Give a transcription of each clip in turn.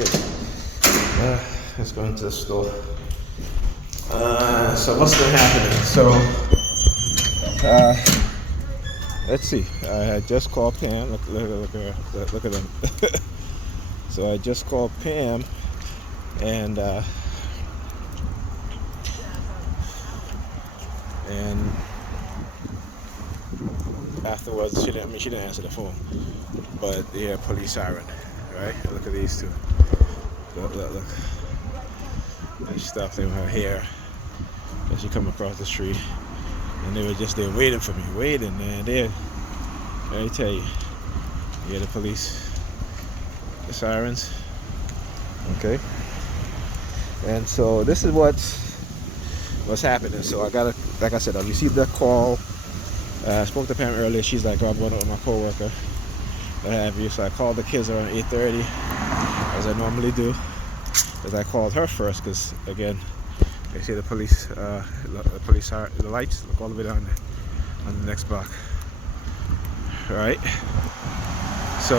Okay. Let's go into the store. So what's been happening? So, let's see. I just called Pam. Look at them. So I just called Pam, and afterwards she didn't answer the phone, but yeah, police siren, right? Look at these two. Look. And she stopped in her hair as she come across the street, and they were just there waiting for me, waiting, man. Let me tell you, yeah, the police, the sirens, okay. And so this is what's happening. So I got like I said, I received that call. I spoke to Pam earlier. She's like, oh, I'm going out with my coworker, what have you. So I called the kids around 8:30, as I normally do. As I called her first, because again, they see the police the lights look all the way down there on the next block. All right. So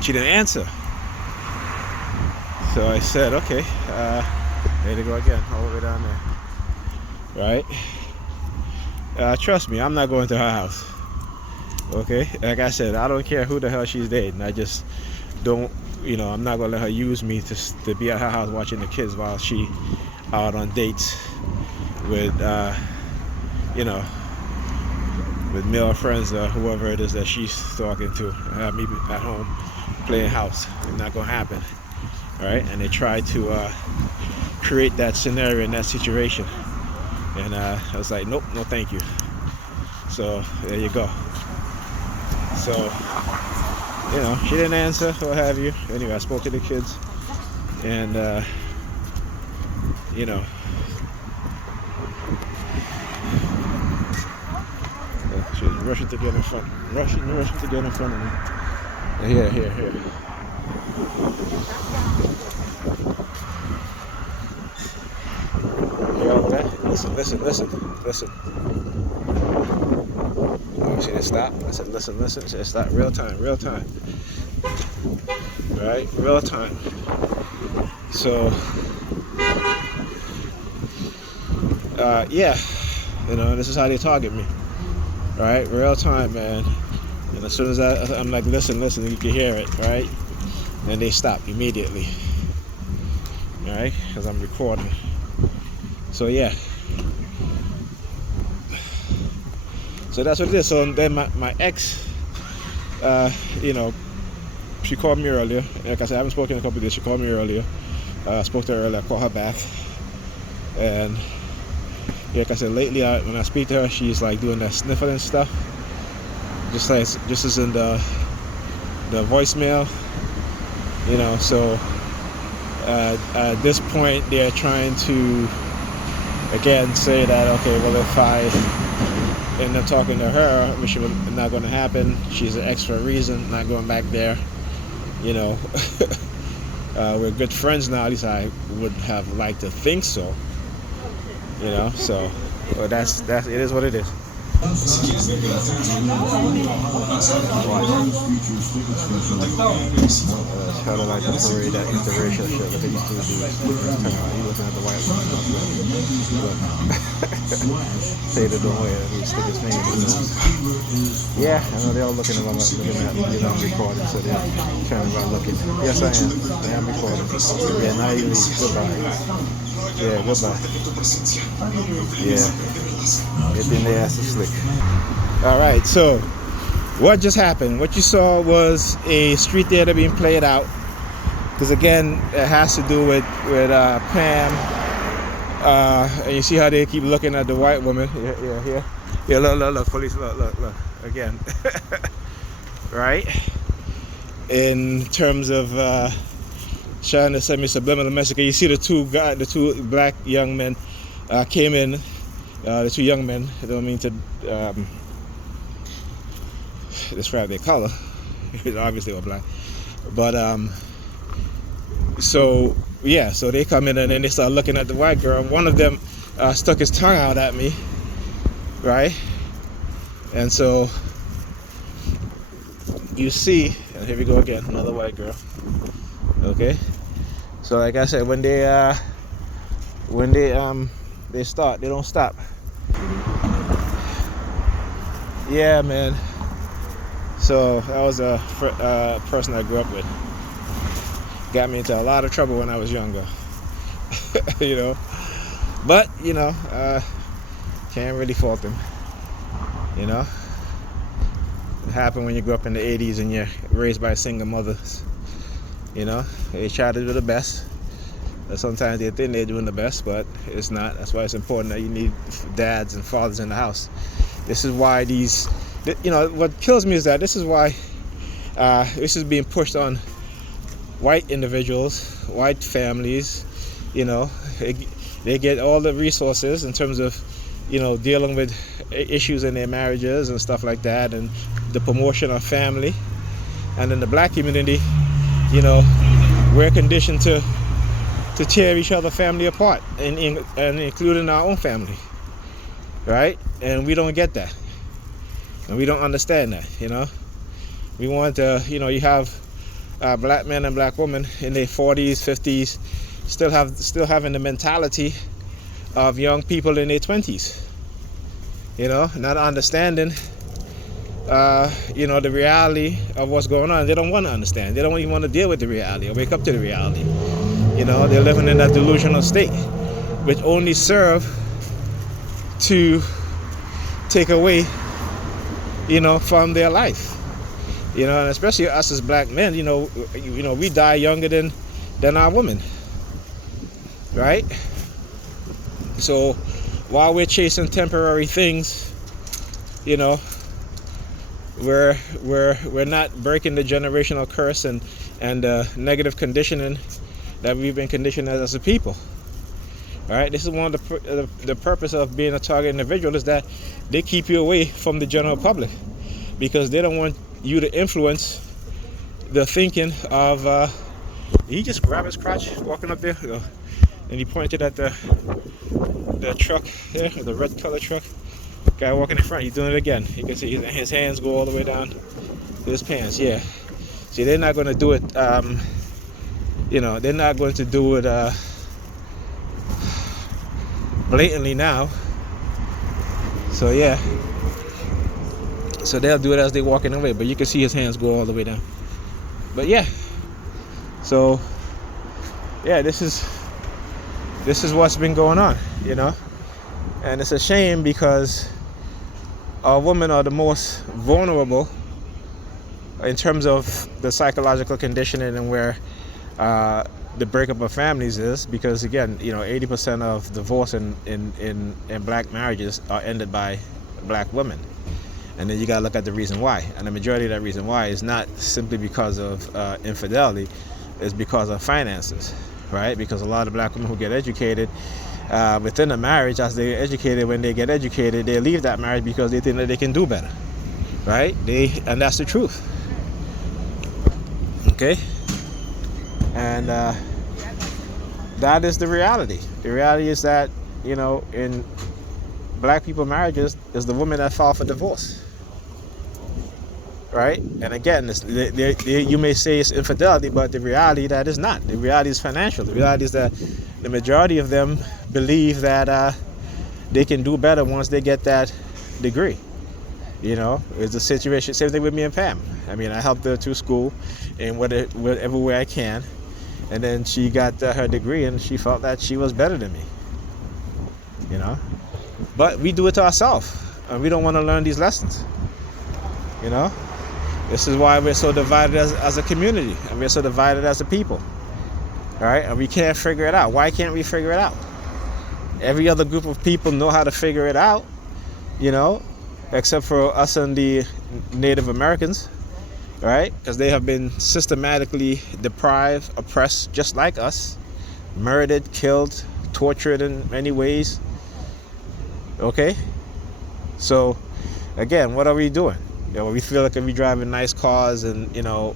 she didn't answer. So I said, okay, there they go again, all the way down there. Right? Trust me, I'm not going to her house. Okay? Like I said, I don't care who the hell she's dating. I just don't, I'm not gonna let her use me to be at her house watching the kids while she out on dates with, with male friends or whoever it is that she's talking to. Have me at home playing house. It's not gonna happen. Right? And they try to create that scenario in that situation, and I was like, nope, no thank you. So there you go. So she didn't answer, what have you. Anyway, I spoke to the kids, and she was rushing to get in front, rushing to get in front of me. Here. Listen. Oh, she didn't stop. I said, listen. She said, stop. Real time. Right? Real time. So, this is how they target me. Right? Real time, man. And as soon as I'm like, listen, you can hear it, right? And they stop immediately. All right? Because I'm recording. So, yeah. So that's what it is. So then my ex, she called me earlier. Like I said, I haven't spoken in a couple of days. She called me earlier. I spoke to her earlier. I called her back. And like I said, lately when I speak to her, she's like doing that sniffling stuff. Just as in the voicemail. So at this point, they're trying to, again, say that, okay, well, if I end up talking to her, which is not going to happen, she's an ex for a reason, not going back there, we're good friends now, at least I would have liked to think so, so that's it is what it is. It's kind of like the parade, that interracial shit. Look at these two dudes. You looking at the white one. Say the don't way. He stick his finger in his nose. Yeah, I know they're all looking at me. I'm recording, so they're turning around looking. Yes, I am recording. Yeah, now you leave. Goodbye. Yeah, goodbye. Yeah. Get in their ass to slick. Alright, so what just happened? What you saw was a street theater being played out. Because again, it has to do with Pam. And you see how they keep looking at the white woman. Yeah, look, police, look. Again. Right? In terms of trying to send me subliminal message. You see the two black young men came in. The two young men, I don't mean to describe their color. Obviously were black. But so they come in and then they start looking at the white girl. One of them stuck his tongue out at me, right? And so you see, and here we go again, another white girl. Okay, so like I said, when they start, they don't stop. Yeah, man. So that was a person I grew up with. Got me into a lot of trouble when I was younger. You know, but can't really fault them. You know, it happened when you grew up in the 80s and you're raised by single mothers. You know, they try to do the best. Sometimes they think they're doing the best, but it's not. That's why it's important that you need dads and fathers in the house. This is why what kills me is that this is why this is being pushed on white individuals, white families. You know, they get all the resources in terms of, dealing with issues in their marriages and stuff like that, and the promotion of family. And in the black community, we're conditioned to tear each other family apart, and including our own family, right? And we don't get that, and we don't understand that. We want to, you have black men and black women in their 40s, 50s, still having the mentality of young people in their 20s. Not understanding, the reality of what's going on. They don't want to understand. They don't even want to deal with the reality or wake up to the reality. They're living in that delusional state, which only serve to take away, from their life. And especially us as black men, we die younger than our women, right? So while we're chasing temporary things, we're not breaking the generational curse and negative conditioning that we've been conditioned as a people. All right, this is one of the purpose of being a target individual, is that they keep you away from the general public, because they don't want you to influence the thinking of. He just grabbed his crotch walking up there, and he pointed at the truck there, the red color truck. Guy walking in front, he's doing it again. You can see his hands go all the way down to his pants. Yeah. See, they're not going to do it. They're not going to do it blatantly now. So yeah. So they'll do it as they're walking away, but you can see his hands go all the way down. But yeah. So yeah, this is what's been going on, and it's a shame, because our women are the most vulnerable in terms of the psychological conditioning and where the breakup of families is, because again, 80% of divorce in black marriages are ended by black women. And then you gotta look at the reason why, and the majority of that reason why is not simply because of infidelity, it's because of finances, right? Because a lot of black women who get educated within a marriage, as they educated, when they get educated, they leave that marriage because they think that they can do better, right? And that's the truth. Okay, and that is the reality. The reality is that in black people marriages, is the women that file for divorce, right? And again, you may say it's infidelity, but the reality that is not. The reality is financial. The reality is that the majority of them believe that they can do better once they get that degree. It's the situation. Same thing with me and Pam. I mean, I helped her to school in whatever way I can, and then she got her degree, and she felt that she was better than me. But we do it to ourselves, and we don't want to learn these lessons. This is why we're so divided as a community, and we're so divided as a people. All right, and we can't figure it out. Why can't we figure it out? Every other group of people know how to figure it out, except for us and the Native Americans, right? Because they have been systematically deprived, oppressed, just like us, murdered, killed, tortured in many ways. Okay? So, again, what are we doing? We feel like if we driving nice cars and,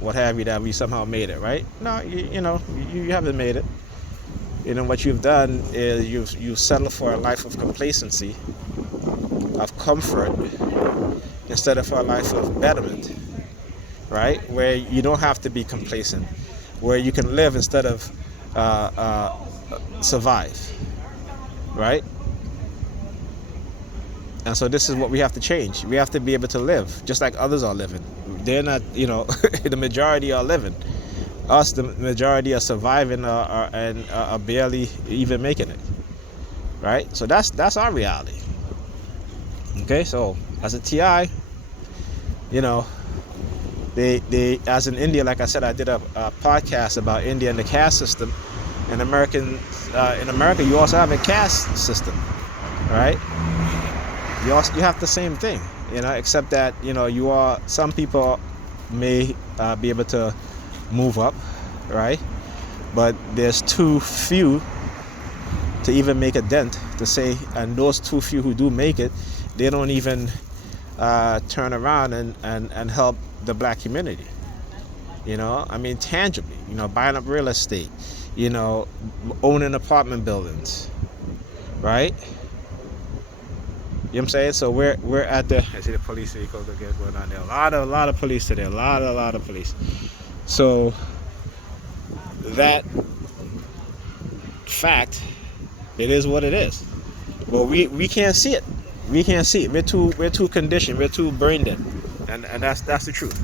what have you, that we somehow made it, right? No, you haven't made it. What you've done is you've settled for a life of complacency, of comfort, instead of for a life of betterment, right? Where you don't have to be complacent, where you can live instead of survive, right? And so this is what we have to change. We have to be able to live just like others are living. They're not, the majority are living. Us, the majority, are surviving and are barely even making it, right? So that's our reality. Okay, so as a TI, they as in India, like I said, I did a podcast about India and the caste system. In America, you also have a caste system, right? You have the same thing, except that some people may be able to move up, right? But there's too few to even make a dent to say, and those too few who do make it, they don't even turn around and help the black community. Tangibly, buying up real estate, owning apartment buildings, right? You know what I'm saying? So we're at I see the police vehicles again going on there. A lot of police today. A lot of police. So that fact, it is what it is. Well, we can't see it. We can't see it. We're too conditioned. We're too brain dead, and that's the truth.